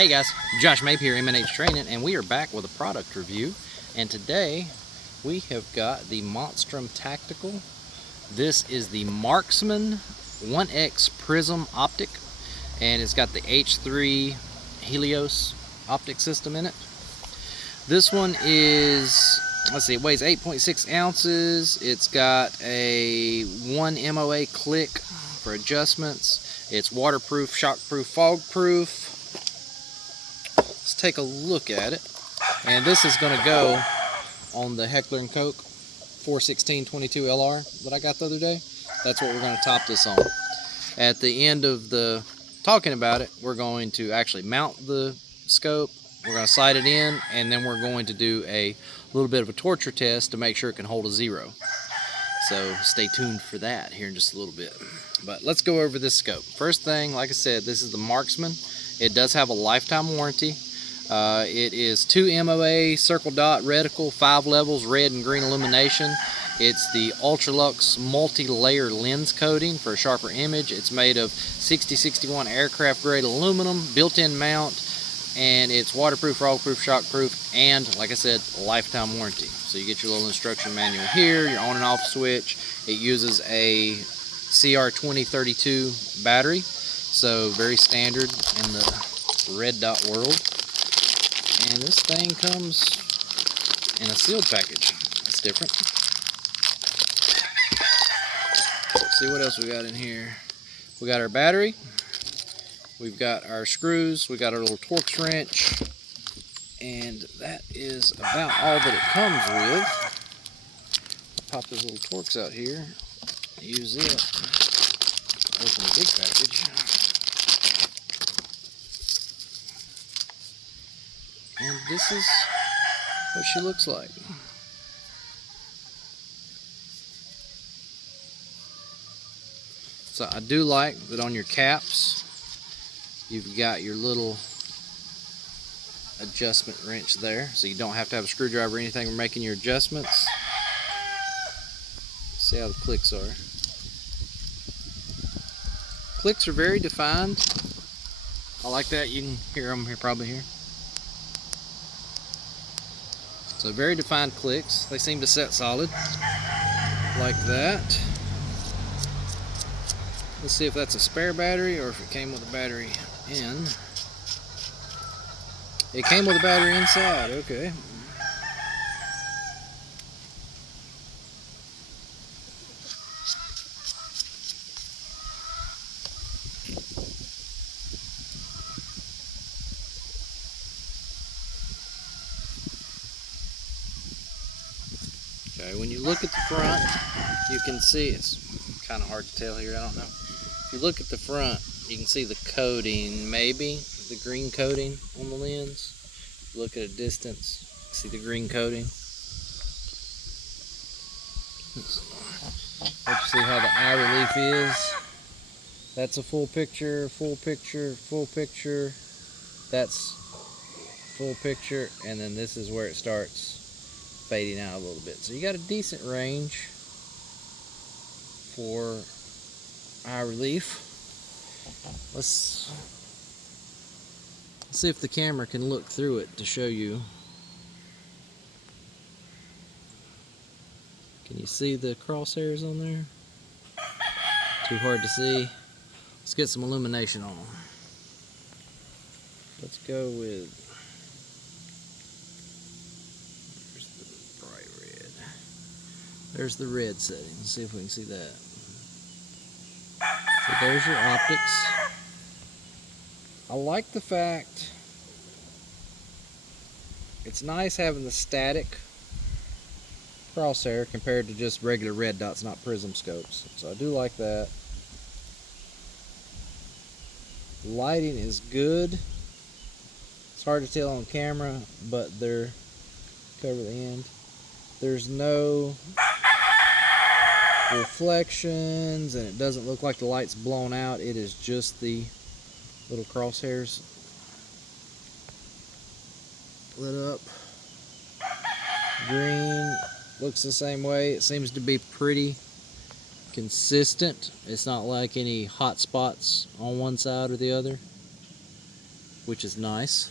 Hey guys, Josh Mape here, M&H Training, and we are back with a product review. And today we have got the Monstrum Tactical. This is the Marksman 1x Prism optic, and it's got the H3 Helios optic system in it. This one is, let's see, it weighs 8.6 ounces. It's got a 1 MOA click for adjustments. It's waterproof, shockproof, fogproof. Let's take a look at it. And this is going to go on the Heckler & Koch 416-22 LR that I got the other day. That's what we're going to top this on. At the end of the talking about it, we're going to actually mount the scope. We're going to sight it in, and then we're going to do a little bit of a torture test to make sure it can hold a zero. So stay tuned for that here in just a little bit. But let's go over this scope. First thing, like I said, this is the Marksman. It does have a lifetime warranty. It is 2 MOA circle dot reticle, 5 levels, red and green illumination. It's the Ultralux multi-layer lens coating for a sharper image. It's made of 6061 aircraft grade aluminum, built-in mount, and it's waterproof, fogproof, shockproof, and like I said, lifetime warranty. So you get your little instruction manual here, your on and off switch. It uses a CR2032 battery, so very standard in the red dot world. And this thing comes in a sealed package. That's different. Let's see what else we got in here. We got our battery. We've got our screws. We got our little Torx wrench. And that is about all that it comes with. I'll pop this little Torx out here. Use it. Open the big package. And this is what she looks like. So I do like that on your caps, you've got your little adjustment wrench there, so you don't have to have a screwdriver or anything for making your adjustments. See how the clicks are. Clicks are very defined. I like that. You can hear them here, probably here. So very defined clicks. They seem to set solid like that. Let's see if that's a spare battery or if it came with a battery in. It came with a battery inside, okay. Okay, when you look at the front, you can see, it's kind of hard to tell here, I don't know. If you look at the front, you can see the coating, maybe the green coating on the lens. If you look at a distance, see the green coating. Let's see how the eye relief is. That's a full picture, full picture, full picture. That's full picture, and then this is where it starts fading out a little bit. So you got a decent range for eye relief. Let's see if the camera can look through it to show you. Can you see the crosshairs on there? Too hard to see. Let's get some illumination on them. Let's go with, there's the red setting. Let's see if we can see that. So there's your optics. I like the fact it's nice having the static crosshair compared to just regular red dots, not prism scopes. So I do like that. Lighting is good. It's hard to tell on camera, but they're cover the end. There's no reflections, and it doesn't look like the light's blown out. It is just the little crosshairs lit up. Green looks the same way. It seems to be pretty consistent. It's not like any hot spots on one side or the other. which is nice.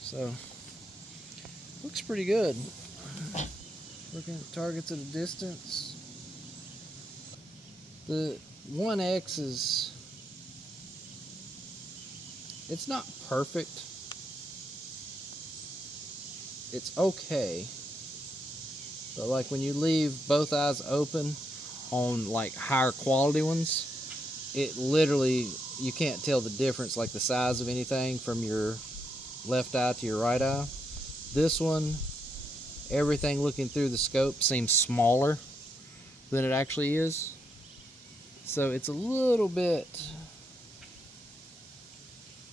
So, looks pretty good. Looking at targets at a distance. The 1X is, it's not perfect. It's okay. But like when you leave both eyes open on like higher quality ones, it literally, you can't tell the difference, like the size of anything from your left eye to your right eye. This one, everything looking through the scope seems smaller than it actually is. So it's a little bit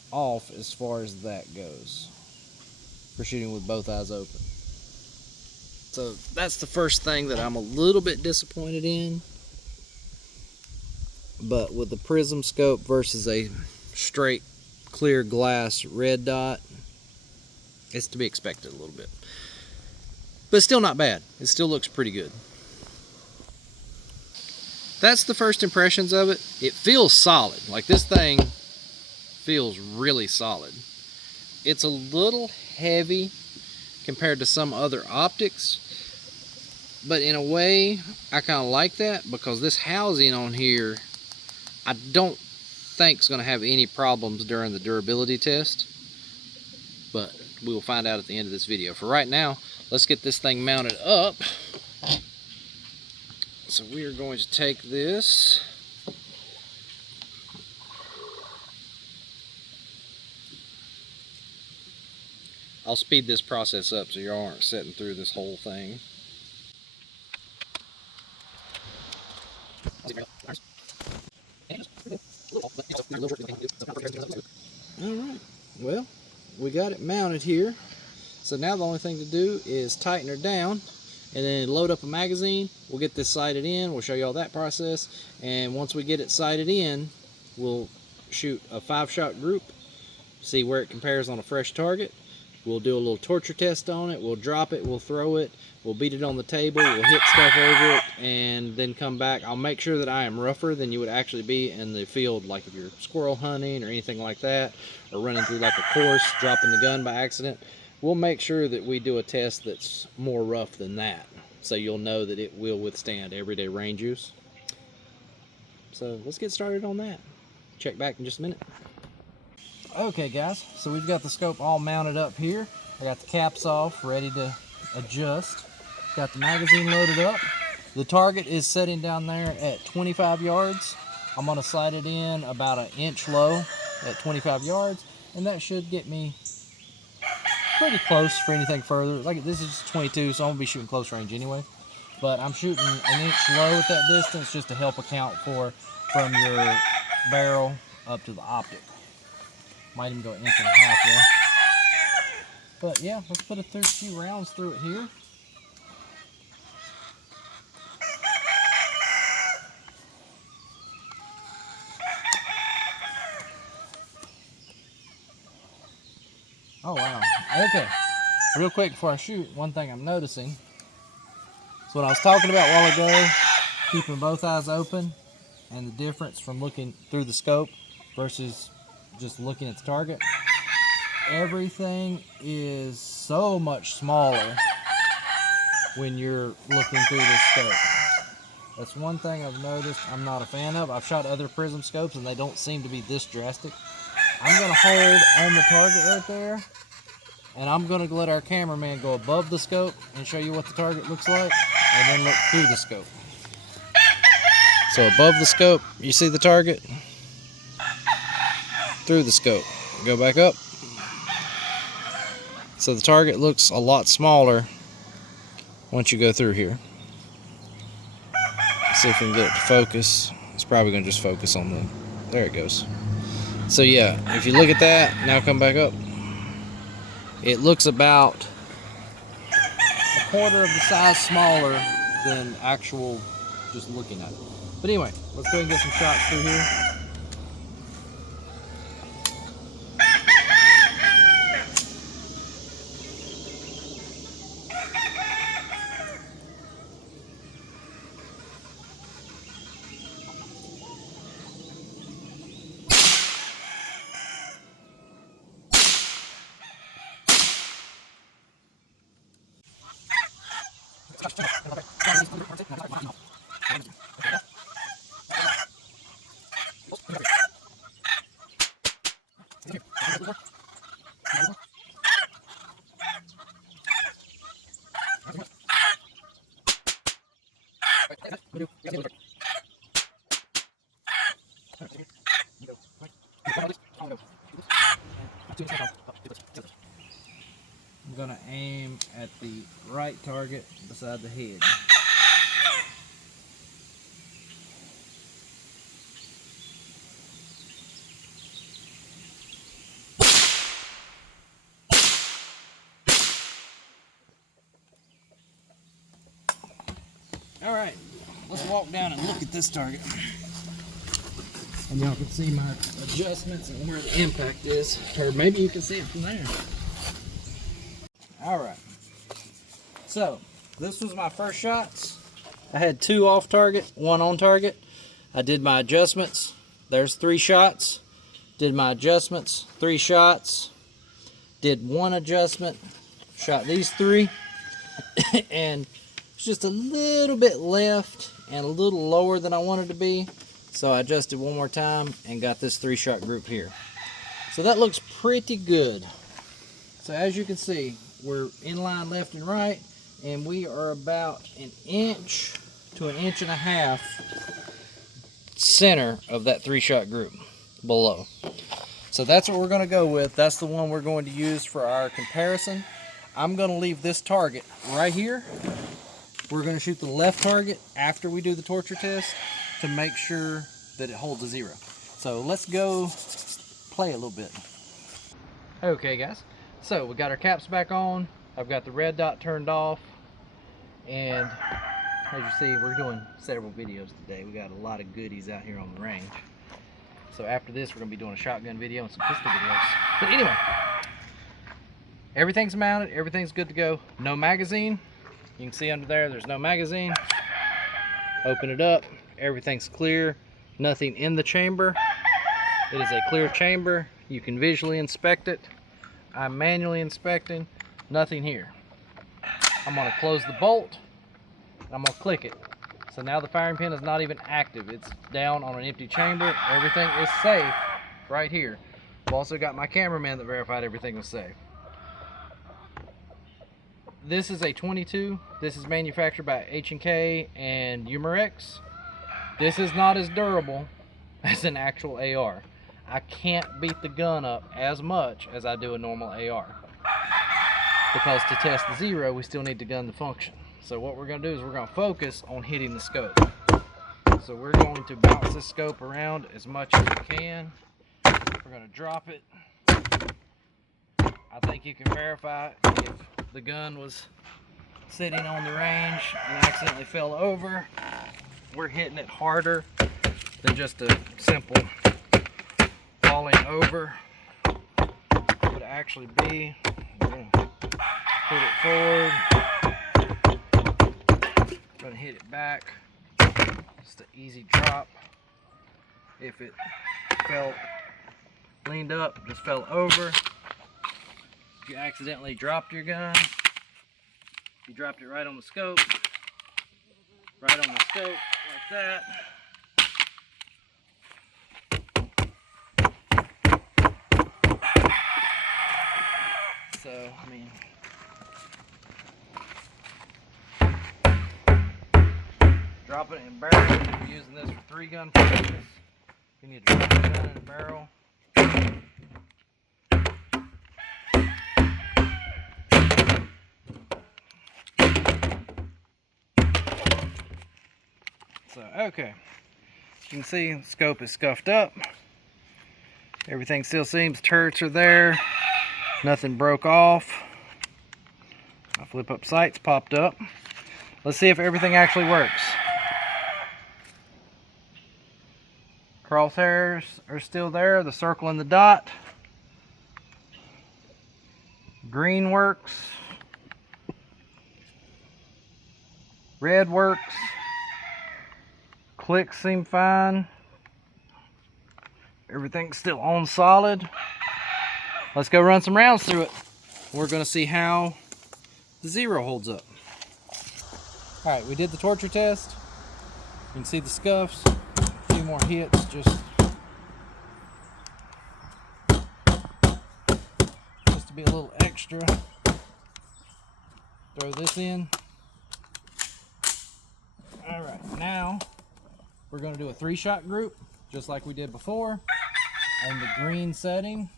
off as far as that goes for shooting with both eyes open. So that's the first thing that I'm a little bit disappointed in. But with the Prism Scope versus a straight clear glass red dot, it's to be expected a little bit. But it's still not bad. It still looks pretty good. That's the first impressions of it. It feels solid. Like this thing feels really solid. It's a little heavy compared to some other optics, but in a way I kind of like that, because this housing on here I don't think is going to have any problems during the durability test, but we will find out at the end of this video. For right now, let's get this thing mounted up. So we are going to take this, I'll speed this process up so you aren't sitting through this whole thing. Alright, well, we got it mounted here. So now the only thing to do is tighten her down and then load up a magazine. We'll get this sighted in, we'll show you all that process, and once we get it sighted in, we'll shoot a 5-shot group, see where it compares on a fresh target. We'll do a little torture test on it, we'll drop it, we'll throw it, we'll beat it on the table, we'll hit stuff over it, and then come back. I'll make sure that I am rougher than you would actually be in the field, like if you're squirrel hunting or anything like that, or running through like a course, dropping the gun by accident. We'll make sure that we do a test that's more rough than that, so you'll know that it will withstand everyday range use. So let's get started on that. Check back in just a minute. Okay guys, so we've got the scope all mounted up here. I got the caps off, ready to adjust. Got the magazine loaded up. The target is sitting down there at 25 yards. I'm gonna sight it in about an inch low at 25 yards, and that should get me pretty close for anything further. Like this is 22, so I'm gonna be shooting close range anyway. But I'm shooting an inch low at that distance just to help account for from your barrel up to the optic. Might even go an inch and a half there. But yeah, let's put a few rounds through it here. Oh wow. Okay. Real quick before I shoot, one thing I'm noticing. So what I was talking about a while ago, keeping both eyes open, and the difference from looking through the scope versus just looking at the target. Everything is so much smaller when you're looking through the scope. That's one thing I've noticed I'm not a fan of. I've shot other prism scopes and they don't seem to be this drastic. I'm going to hold on the target right there, and I'm going to let our cameraman go above the scope and show you what the target looks like, and then look through the scope. So above the scope, you see the target? Through the scope, go back up. So the target looks a lot smaller once you go through here. Let's see if we can get it to focus. It's probably going to just focus on the, there it goes. So yeah, if you look at that, now come back up. It looks about a quarter of the size smaller than actual just looking at it. But anyway, let's go ahead and get some shots through here. I'm gonna aim at the right target beside the head. All right, let's walk down and look at this target. And y'all can see my adjustments and where the impact is, or maybe you can see it from there. All right, so this was my first shots. I had 2 off target, 1 on target. I did my adjustments. There's 3 shots. Did my adjustments, 3 shots. Did 1 adjustment, shot these 3, and it's just a little bit left and a little lower than I wanted to be. So I adjusted 1 more time and got this 3-shot group here. So that looks pretty good. So as you can see, we're in line left and right, and we are about 1 inch to 1.5 inches center of that 3-shot group below. So that's what we're going to go with. That's the one we're going to use for our comparison. I'm going to leave this target right here. We're going to shoot the left target after we do the torture test to make sure that it holds a 0. So let's go play a little bit. Okay guys, so we got our caps back on. I've got the red dot turned off, and as you see, we're doing several videos today. We got a lot of goodies out here on the range. So after this, we're going to be doing a shotgun video and some pistol videos. But anyway, everything's mounted, everything's good to go. No magazine. You can see under there, there's no magazine. Open it up, everything's clear. Nothing in the chamber. It is a clear chamber. You can visually inspect it. I'm manually inspecting. Nothing here. I'm going to close the bolt. I'm going to click it. So now the firing pin is not even active. It's down on an empty chamber. Everything is safe right here. I've also got my cameraman that verified everything was safe. This is a 22. This is manufactured by H&K and Umarex. This is not as durable as an actual AR. I can't beat the gun up as much as I do a normal AR. Because to test the 0, we still need the gun to function. So what we're going to do is we're going to focus on hitting the scope. So we're going to bounce this scope around as much as we can. We're going to drop it. I think you can verify if the gun was sitting on the range and accidentally fell over. We're hitting it harder than just a simple falling over would actually be. We're going to put it forward. Going to hit it back. Just an easy drop. If it fell, leaned up, just fell over. If you accidentally dropped your gun, you dropped it right on the scope. Right on the scope, like that. So, I mean, dropping it in barrel. We're using this for 3-gun purposes. You need to drop the gun in a barrel. So, okay. You can see the scope is scuffed up. Everything still seems, turrets are there. Nothing broke off. My flip up sights popped up. Let's see if everything actually works. Crosshairs are still there, the circle and the dot. Green works. Red works. Clicks seem fine. Everything's still on solid. Let's go run some rounds through it. We're going to see how the 0 holds up. All right, we did the torture test. You can see the scuffs, a few more hits, just to be a little extra. Throw this in. All right, now we're going to do a 3-shot group, just like we did before, on the green setting.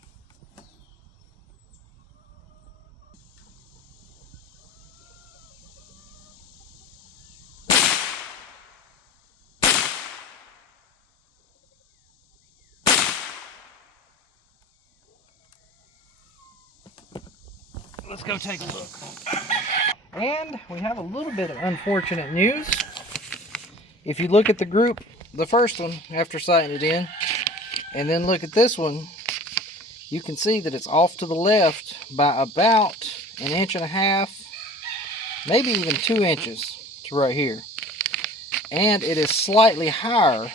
Let's go take a look. And we have a little bit of unfortunate news. If you look at the group, the first one, after sighting it in, and then look at this one, you can see that it's off to the left by about 1.5 inches, maybe even 2 inches to right here. And it is slightly higher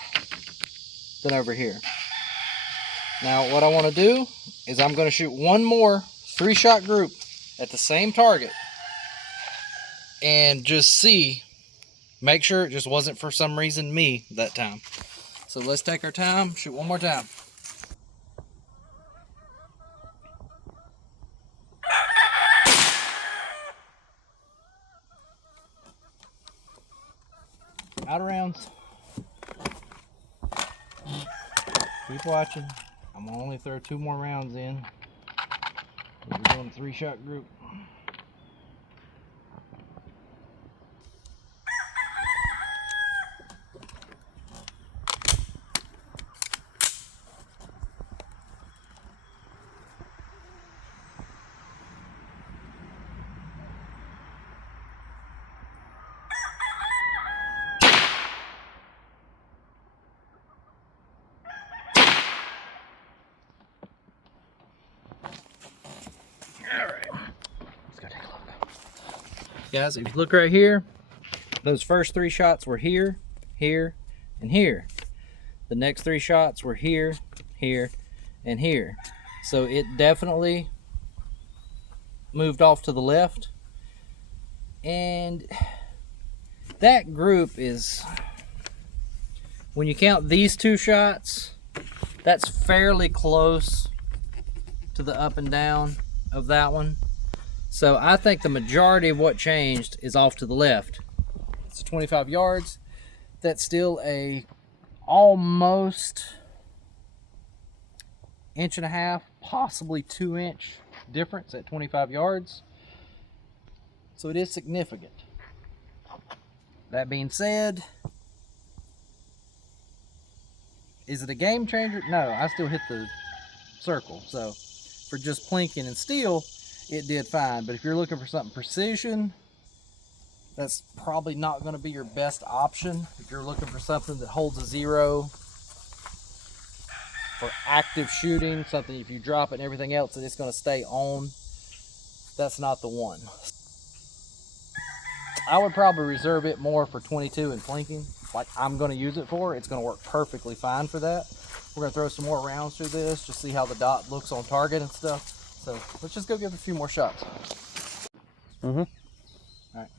than over here. Now what I want to do is I'm going to shoot one more 3-shot group at the same target and just see, make sure it just wasn't for some reason me that time. So let's take our time, shoot one more time. Out of rounds. Keep watching. I'm gonna only throw 2 more rounds in. We're doing a 3-shot group. Guys, if you look right here, those first 3 shots were here, here, and here. The next 3 shots were here, here, and here. So it definitely moved off to the left. And that group is, when you count these 2 shots, that's fairly close to the up and down of that one. So I think the majority of what changed is off to the left. It's 25 yards. That's still a almost 1.5 inches, possibly 2 inch difference at 25 yards. So it is significant. That being said, is it a game changer? No, I still hit the circle. So for just plinking and steel, it did fine. But if you're looking for something precision, that's probably not going to be your best option. If you're looking for something that holds a 0 for active shooting, something if you drop it and everything else that it's going to stay on, that's not the one. I would probably reserve it more for 22 and plinking, like I'm going to use it for. It's going to work perfectly fine for that. We're going to throw some more rounds through this, just see how the dot looks on target and stuff. So let's just go give it a few more shots. All right.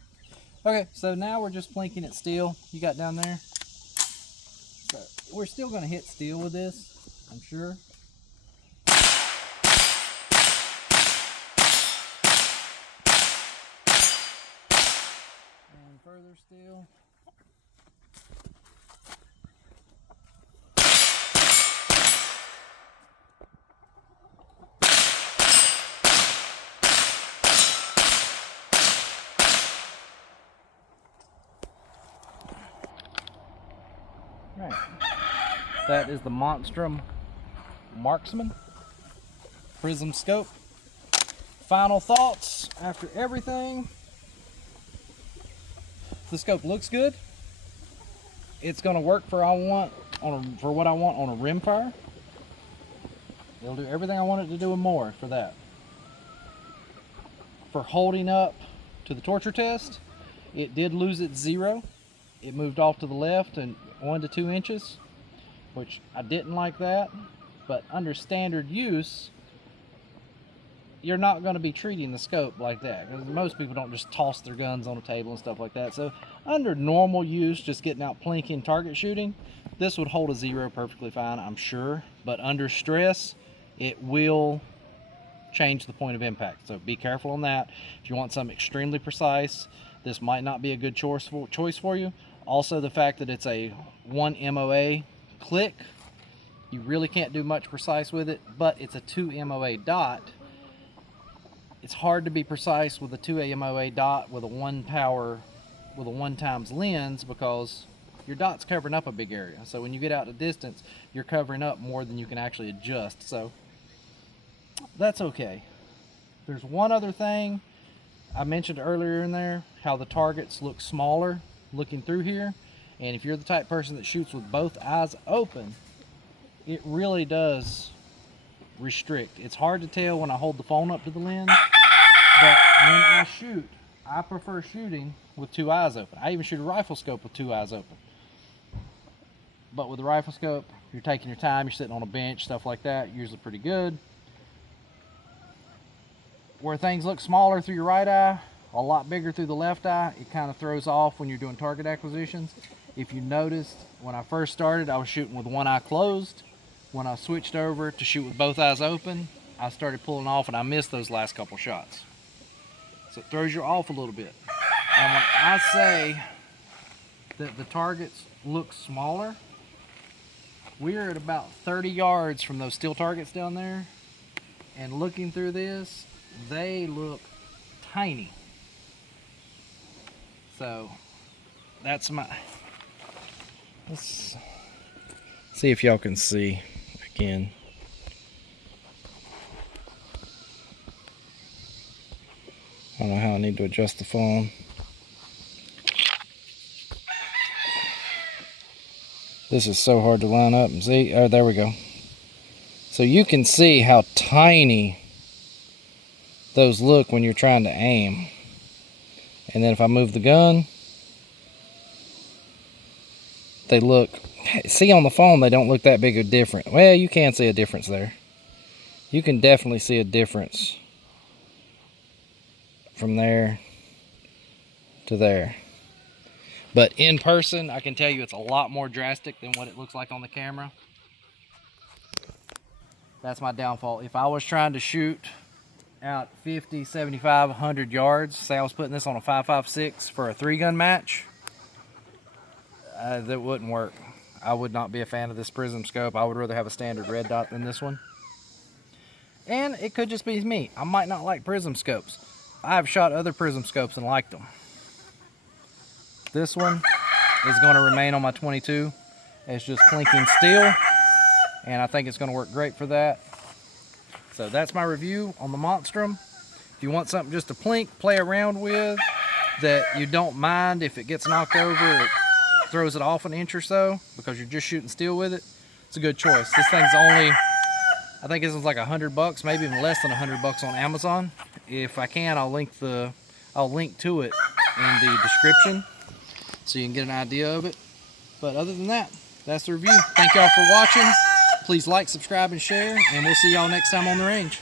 Okay, so now we're just plinking at steel. You got down there. So we're still going to hit steel with this, I'm sure. And further steel. Right. That is the Monstrum Marksman Prism Scope. Final thoughts after everything. The scope looks good. It's going to work for what I want on a rimfire. It'll do everything I want it to do and more for that. For holding up to the torture test, it did lose its 0. It moved off to the left and 1 to 2 inches, which I didn't like that. But under standard use, you're not going to be treating the scope like that, because most people don't just toss their guns on a table and stuff like that. So under normal use, just getting out plinking target shooting, this would hold a 0 perfectly fine, I'm sure. But under stress, it will change the point of impact, so be careful on that. If you want something extremely precise, this might not be a good choice for you. Also, the fact that it's a 1 MOA click, you really can't do much precise with it, but it's a 2 MOA dot. It's hard to be precise with a 2 MOA dot with a 1 times lens, because your dot's covering up a big area. So when you get out to distance, you're covering up more than you can actually adjust. So that's okay. There's one other thing I mentioned earlier in there, how the targets look smaller looking through here. And if you're the type of person that shoots with both eyes open, it really does restrict. It's hard to tell when I hold the phone up to the lens, but when I shoot, I prefer shooting with 2 eyes open. I even shoot a rifle scope with 2 eyes open. But with the rifle scope, you're taking your time, you're sitting on a bench, stuff like that, usually pretty good. Where things look smaller through your right eye, a lot bigger through the left eye, it kind of throws off when you're doing target acquisitions. If you noticed, when I first started, I was shooting with one eye closed. When I switched over to shoot with both eyes open, I started pulling off and I missed those last couple shots. So it throws you off a little bit. And when I say that the targets look smaller, we're at about 30 yards from those steel targets down there, and looking through this, they look tiny. So that's my, let's see if y'all can see again. I don't know how I need to adjust the phone. This is so hard to line up and see. Oh, there we go. So you can see how tiny those look when you're trying to aim. And then if I move the gun, they look, see on the phone, they don't look that big a difference. Well, you can see a difference there. You can definitely see a difference from there to there. But in person, I can tell you it's a lot more drastic than what it looks like on the camera. That's my downfall. If I was trying to shoot out 50, 75, 100 yards, say I was putting this on a 5.56 for a 3-gun match, that wouldn't work. I would not be a fan of this Prism scope. I would rather have a standard red dot than this one. And it could just be me. I might not like Prism scopes. I've shot other Prism scopes and liked them. This one is going to remain on my 22. It's just plinking steel, and I think it's going to work great for that. So that's my review on the Monstrum. If you want something just to plink, play around with, that you don't mind if it gets knocked over, it throws it off an inch or so because you're just shooting steel with it, it's a good choice. This thing's only, I think this is like $100, maybe even less than $100 on Amazon. If I can, I'll link to it in the description so you can get an idea of it. But other than that, that's the review. Thank y'all for watching. Please like, subscribe, and share, and we'll see y'all next time on the range.